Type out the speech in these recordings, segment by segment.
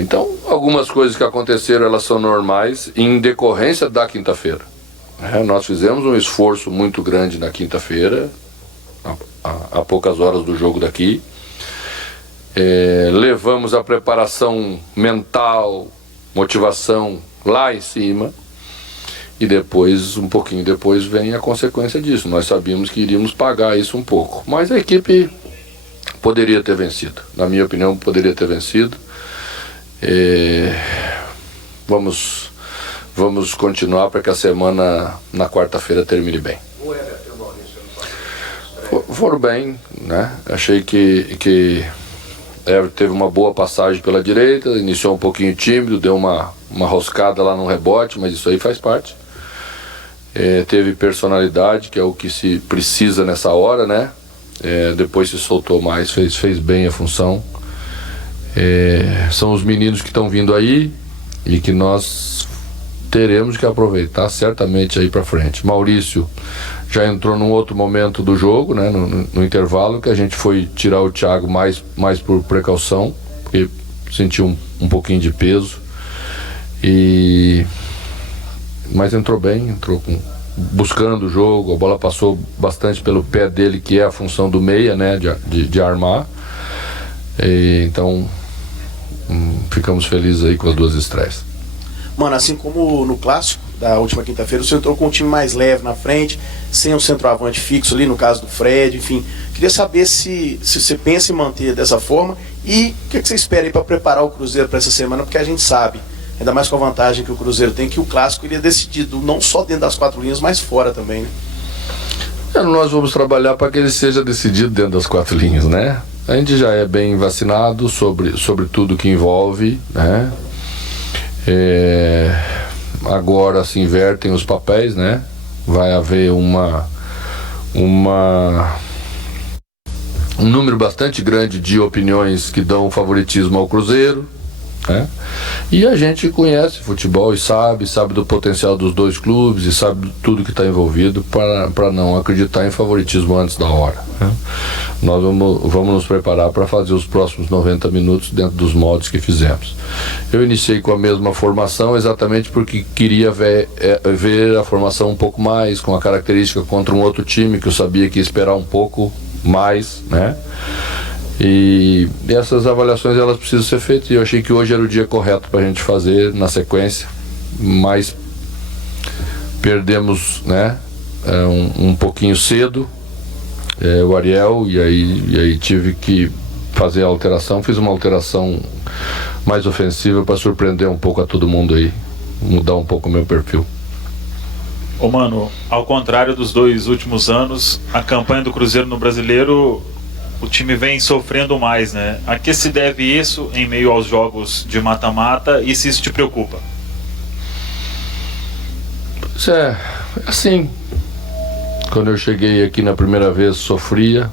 Então, algumas coisas que aconteceram, elas são normais em decorrência da quinta-feira. Nós fizemos um esforço muito grande na quinta-feira, a poucas horas do jogo daqui. Levamos a preparação mental, motivação lá em cima. E depois, um pouquinho depois, vem a consequência disso. Nós sabíamos que iríamos pagar isso um pouco. Mas a equipe poderia ter vencido. Na minha opinião, poderia ter vencido. Vamos continuar para que a semana, na quarta-feira, termine bem. O Everton e o Maurício foram bem, né? Achei que Everton teve uma boa passagem pela direita, iniciou um pouquinho tímido, deu uma roscada lá no rebote, mas isso aí faz parte. Teve personalidade, que é o que se precisa nessa hora, né? Depois se soltou mais, fez bem a função. São os meninos que estão vindo aí e que nós teremos que aproveitar certamente aí para frente. Maurício já entrou num outro momento do jogo, né, no intervalo, que a gente foi tirar o Thiago mais por precaução, porque sentiu um pouquinho de peso. Mas entrou bem, buscando o jogo, a bola passou bastante pelo pé dele, que é a função do meia, né, de armar. Então ficamos felizes aí com as duas estreias. Mano, assim como no clássico da última quinta-feira, você entrou com um time mais leve na frente, sem um centroavante fixo ali, no caso do Fred, enfim. Queria saber se você pensa em manter dessa forma e o que você espera aí para preparar o Cruzeiro para essa semana, porque a gente sabe, ainda mais com a vantagem que o Cruzeiro tem, que o clássico ele é decidido não só dentro das quatro linhas, mas fora também, né? Nós vamos trabalhar para que ele seja decidido dentro das quatro linhas, né? A gente já é bem vacinado sobre tudo que envolve, né? Agora se invertem os papéis, né? Vai haver um número bastante grande de opiniões que dão favoritismo ao Cruzeiro, né? E a gente conhece futebol e sabe do potencial dos dois clubes e sabe de tudo que está envolvido para não acreditar em favoritismo antes da hora, né? Nós vamos nos preparar para fazer os próximos 90 minutos dentro dos moldes que fizemos. Eu iniciei com a mesma formação exatamente porque queria ver a formação um pouco mais, com a característica contra um outro time que eu sabia que ia esperar um pouco mais, né? E essas avaliações elas precisam ser feitas, e eu achei que hoje era o dia correto para a gente fazer na sequência, mas perdemos, né, um pouquinho cedo o Ariel, e aí tive que fazer a alteração. Fiz uma alteração mais ofensiva para surpreender um pouco a todo mundo aí, mudar um pouco o meu perfil. Ô mano, ao contrário dos dois últimos anos, a campanha do Cruzeiro no Brasileiro, o time vem sofrendo mais, né? A que se deve isso em meio aos jogos de mata-mata, e se isso te preocupa? Isso é assim. Quando eu cheguei aqui na primeira vez sofria,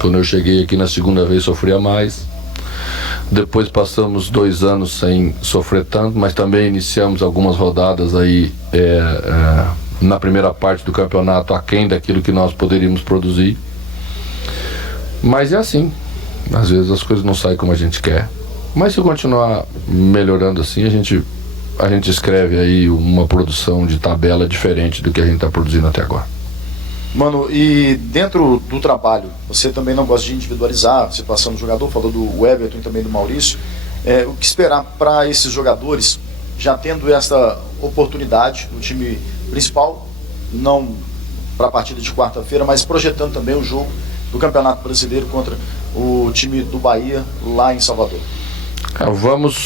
quando eu cheguei aqui na segunda vez sofria mais. Depois passamos 2 anos sem sofrer tanto, mas também iniciamos algumas rodadas aí na primeira parte do campeonato aquém daquilo que nós poderíamos produzir. Mas é assim, às vezes as coisas não saem como a gente quer, mas se continuar melhorando assim, a gente escreve aí uma produção de tabela diferente do que a gente está produzindo até agora. Mano, e dentro do trabalho, você também não gosta de individualizar a situação do jogador, falou do Everton e também do Maurício. O que esperar para esses jogadores, já tendo essa oportunidade no time principal, não para a partida de quarta-feira, mas projetando também o jogo do Campeonato Brasileiro contra o time do Bahia lá em Salvador?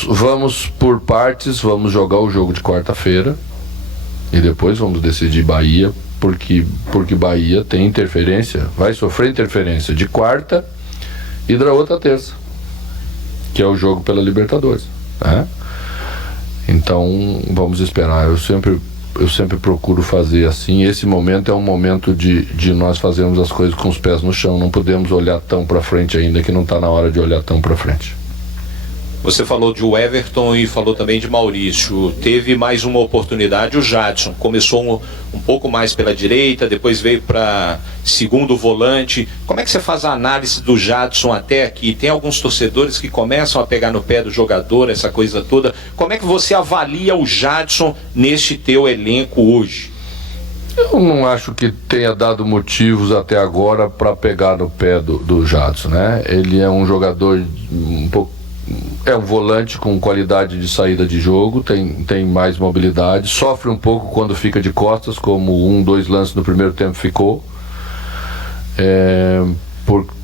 Vamos por partes, vamos jogar o jogo de quarta-feira e depois vamos decidir Bahia, porque Bahia tem interferência, vai sofrer interferência de quarta e da outra terça, que é o jogo pela Libertadores, né? Então vamos esperar. Eu sempre procuro fazer assim. Esse momento é um momento de nós fazermos as coisas com os pés no chão. Não podemos olhar tão para frente ainda, que não está na hora de olhar tão para frente. Você falou de Everton e falou também de Maurício. Teve mais uma oportunidade o Jadson. Começou um pouco mais pela direita, depois veio para segundo volante. Como é que você faz a análise do Jadson até aqui? Tem alguns torcedores que começam a pegar no pé do jogador, essa coisa toda. Como é que você avalia o Jadson neste teu elenco hoje? Eu não acho que tenha dado motivos até agora para pegar no pé do Jadson, né? Ele é um jogador um pouco. É um volante com qualidade de saída de jogo, tem mais mobilidade, sofre um pouco quando fica de costas, como 2 lances no primeiro tempo ficou,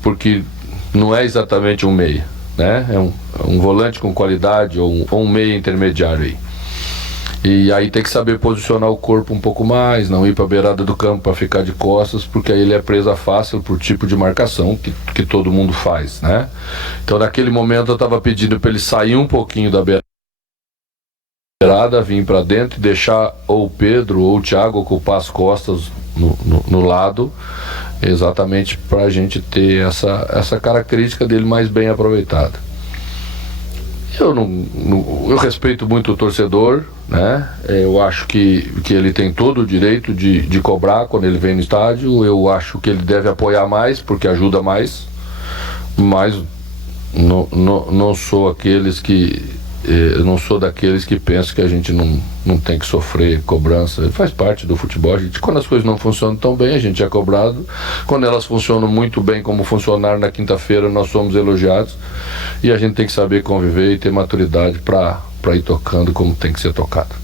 porque não é exatamente um meia, né? É um volante com qualidade ou um meia intermediário aí. E aí tem que saber posicionar o corpo um pouco mais, não ir para a beirada do campo para ficar de costas, porque aí ele é presa fácil por tipo de marcação que todo mundo faz, né? Então naquele momento eu estava pedindo para ele sair um pouquinho da beirada, vir para dentro e deixar ou o Pedro ou o Thiago ocupar as costas no lado, exatamente para a gente ter essa característica dele mais bem aproveitada. Eu respeito muito o torcedor, né? Eu acho que ele tem todo o direito de cobrar quando ele vem no estádio. Eu acho que ele deve apoiar mais, porque ajuda mais. Mas não sou daqueles que pensam que a gente não tem que sofrer cobrança. Faz parte do futebol. Quando as coisas não funcionam tão bem, a gente é cobrado. Quando elas funcionam muito bem, como funcionaram na quinta-feira, nós somos elogiados. E a gente tem que saber conviver e ter maturidade para ir tocando como tem que ser tocado.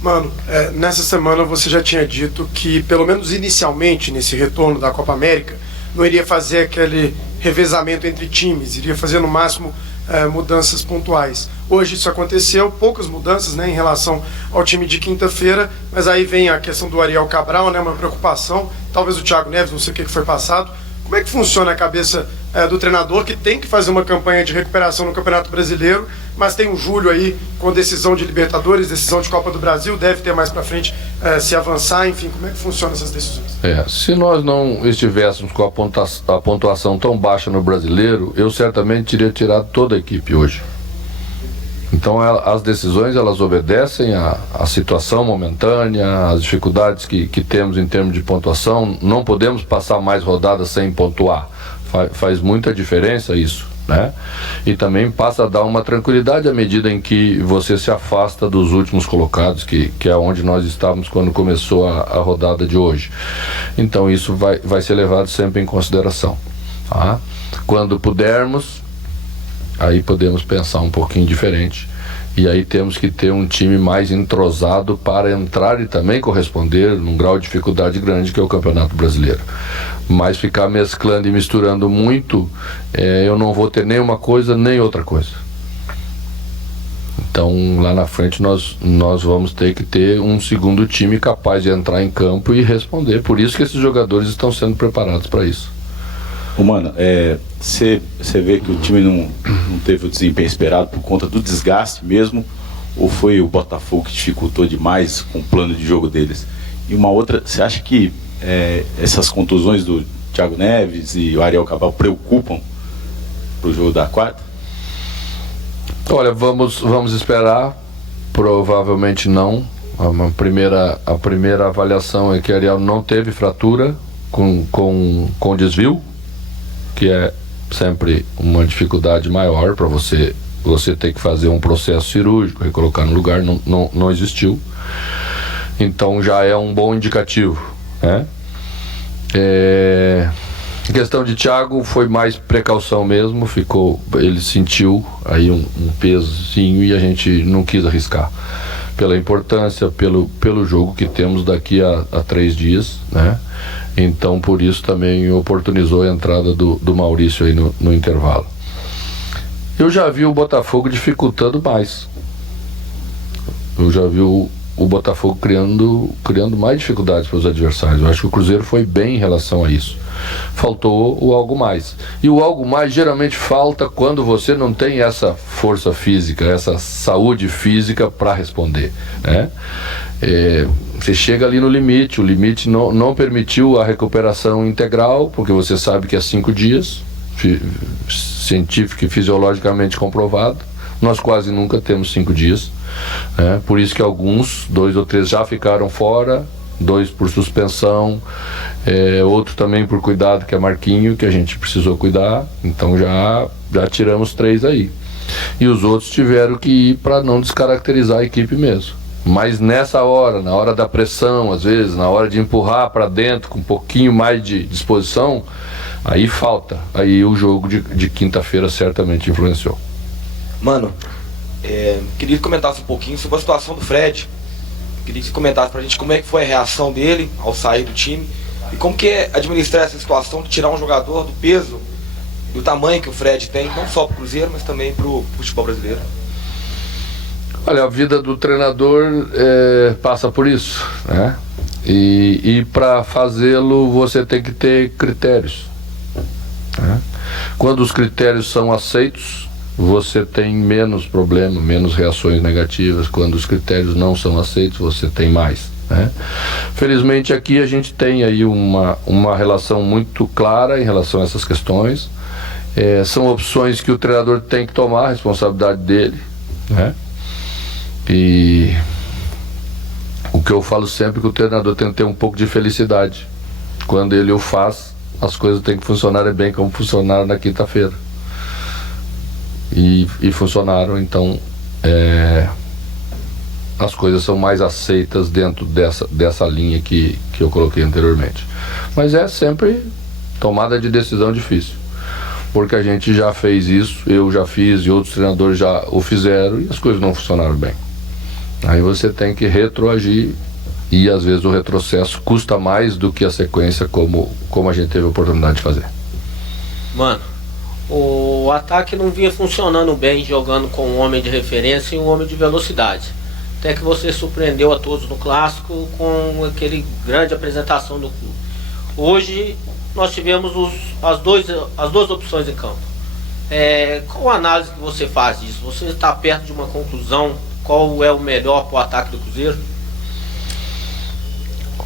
Mano, nessa semana você já tinha dito que, pelo menos inicialmente, nesse retorno da Copa América, não iria fazer aquele revezamento entre times, iria fazer no máximo mudanças pontuais. Hoje isso aconteceu, poucas mudanças, né, em relação ao time de quinta-feira, mas aí vem a questão do Ariel Cabral, né, uma preocupação, talvez o Thiago Neves, não sei o que foi passado. Como é que funciona a cabeça do treinador que tem que fazer uma campanha de recuperação no Campeonato Brasileiro, mas tem o Júlio aí com decisão de Libertadores, decisão de Copa do Brasil, deve ter mais para frente se avançar, enfim, como é que funcionam essas decisões? Se nós não estivéssemos com a pontuação tão baixa no Brasileiro, eu certamente teria tirado toda a equipe hoje. Então as decisões elas obedecem à situação momentânea, às dificuldades que temos em termos de pontuação. Não podemos passar mais rodadas sem pontuar. Faz muita diferença isso, né? E também passa a dar uma tranquilidade à medida em que você se afasta dos últimos colocados, que é onde nós estávamos quando começou a rodada de hoje. Então isso vai ser levado sempre em consideração, tá? Quando pudermos, aí podemos pensar um pouquinho diferente. E aí temos que ter um time mais entrosado para entrar e também corresponder num grau de dificuldade grande que é o Campeonato Brasileiro. Mas ficar mesclando e misturando muito, eu não vou ter nem uma coisa nem outra coisa. Então lá na frente nós vamos ter que ter um segundo time capaz de entrar em campo e responder. Por isso que esses jogadores estão sendo preparados para isso. Mano, você vê que o time não teve o desempenho esperado por conta do desgaste mesmo, ou foi o Botafogo que dificultou demais com o plano de jogo deles? E uma outra, você acha que essas contusões do Thiago Neves e o Ariel Cabral preocupam para o jogo da quarta? Olha, vamos esperar. Provavelmente não. A primeira avaliação é que o Ariel não teve fratura com desvio, que é sempre uma dificuldade maior para você ter que fazer um processo cirúrgico, recolocar no lugar, não existiu. Então já é um bom indicativo, né? A questão de Thiago foi mais precaução mesmo, ele sentiu aí um pesozinho e a gente não quis arriscar, pela importância, pelo jogo que temos daqui a 3 dias, né? Então por isso também oportunizou a entrada do Maurício aí no intervalo. Eu já vi o Botafogo dificultando mais. Eu já vi o Botafogo criando mais dificuldades para os adversários. Eu acho que o Cruzeiro foi bem em relação a isso. Faltou o algo mais. E o algo mais geralmente falta quando você não tem essa força física, essa saúde física para responder, né? Você chega ali no limite, o limite não permitiu a recuperação integral, porque você sabe que é 5 dias, científico e fisiologicamente comprovado, Nós quase nunca temos 5 dias, né? Por isso que alguns, 2 ou 3 já ficaram fora, 2 por suspensão, outro também por cuidado, que é Marquinho, que a gente precisou cuidar, então já tiramos 3 aí. E os outros tiveram que ir para não descaracterizar a equipe mesmo. Mas nessa hora, na hora da pressão, às vezes, na hora de empurrar para dentro com um pouquinho mais de disposição, aí falta. Aí o jogo de quinta-feira certamente influenciou. Mano, queria que comentasse um pouquinho sobre a situação do Fred. Queria que você comentasse pra gente como é que foi a reação dele ao sair do time e como que é administrar essa situação de tirar um jogador do peso e o tamanho que o Fred tem, não só pro Cruzeiro, mas também pro futebol brasileiro. Olha, a vida do treinador passa por isso, né? E para fazê-lo você tem que ter critérios, né? Quando os critérios são aceitos, você tem menos problema, menos reações negativas. Quando os critérios não são aceitos, você tem mais, né? Felizmente aqui a gente tem aí uma relação muito clara em relação a essas questões. São opções que o treinador tem que tomar a responsabilidade dele, né? E o que eu falo sempre é que o treinador tem que ter um pouco de felicidade. Quando ele o faz, as coisas têm que funcionar bem como funcionaram na quinta-feira. E funcionaram, então as coisas são mais aceitas dentro dessa linha que eu coloquei anteriormente. Mas é sempre tomada de decisão difícil, porque a gente já fez isso, eu já fiz e outros treinadores já o fizeram e as coisas não funcionaram bem. Aí você tem que retroagir e às vezes o retrocesso custa mais do que a sequência, como a gente teve a oportunidade de fazer. Mano, o ataque não vinha funcionando bem jogando com um homem de referência e um homem de velocidade. Até que você surpreendeu a todos no Clássico com aquele grande apresentação do clube. Hoje nós tivemos as duas opções em campo. Qual a análise que você faz disso? Você está perto de uma conclusão? Qual é o melhor para o ataque do Cruzeiro?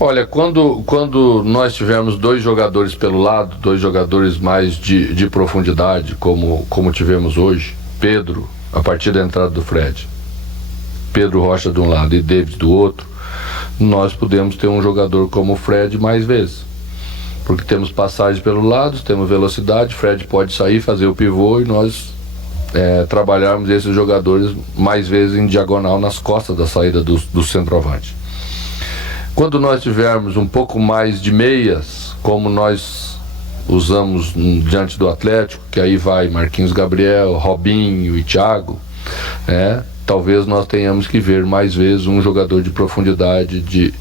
Olha, quando nós tivemos 2 jogadores pelo lado, 2 jogadores mais de profundidade, como tivemos hoje, Pedro, a partir da entrada do Fred, Pedro Rocha de um lado e David do outro, nós podemos ter um jogador como o Fred mais vezes. Porque temos passagem pelo lado, temos velocidade, Fred pode sair, fazer o pivô e nós trabalharmos esses jogadores mais vezes em diagonal nas costas da saída do centroavante. Quando nós tivermos um pouco mais de meias, como nós usamos diante do Atlético, que aí vai Marquinhos Gabriel, Robinho e Thiago, talvez nós tenhamos que ver mais vezes um jogador de profundidade,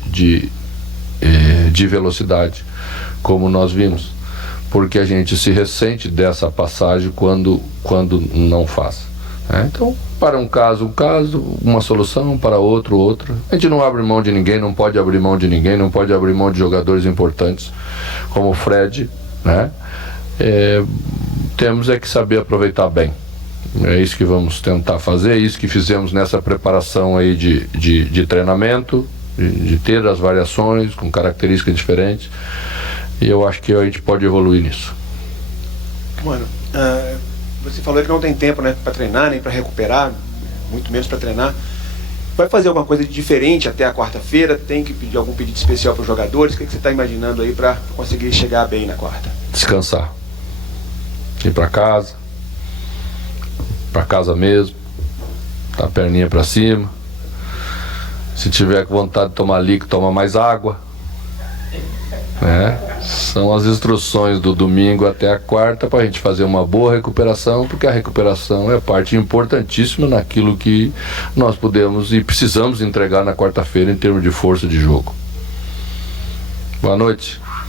de velocidade, como nós vimos, porque a gente se ressente dessa passagem quando não faz. Então, para um caso, uma solução, para outro, outra. A gente não abre mão de ninguém, não pode abrir mão de ninguém, não pode abrir mão de jogadores importantes como o Fred, né? Temos que saber aproveitar bem. É isso que vamos tentar fazer, é isso que fizemos nessa preparação aí de treinamento, de ter as variações com características diferentes, e eu acho que a gente pode evoluir nisso. Mano, você falou que não tem tempo, né, para treinar, nem para recuperar, muito menos para treinar. Vai fazer alguma coisa de diferente até a quarta-feira? Tem que pedir algum pedido especial para os jogadores? O que você está imaginando aí para conseguir chegar bem na quarta? Descansar, ir para casa mesmo, tá a perninha para cima. Se tiver com vontade de tomar líquido, toma mais água. São as instruções do domingo até a quarta para a gente fazer uma boa recuperação, porque a recuperação é parte importantíssima naquilo que nós podemos e precisamos entregar na quarta-feira em termos de força de jogo. Boa noite.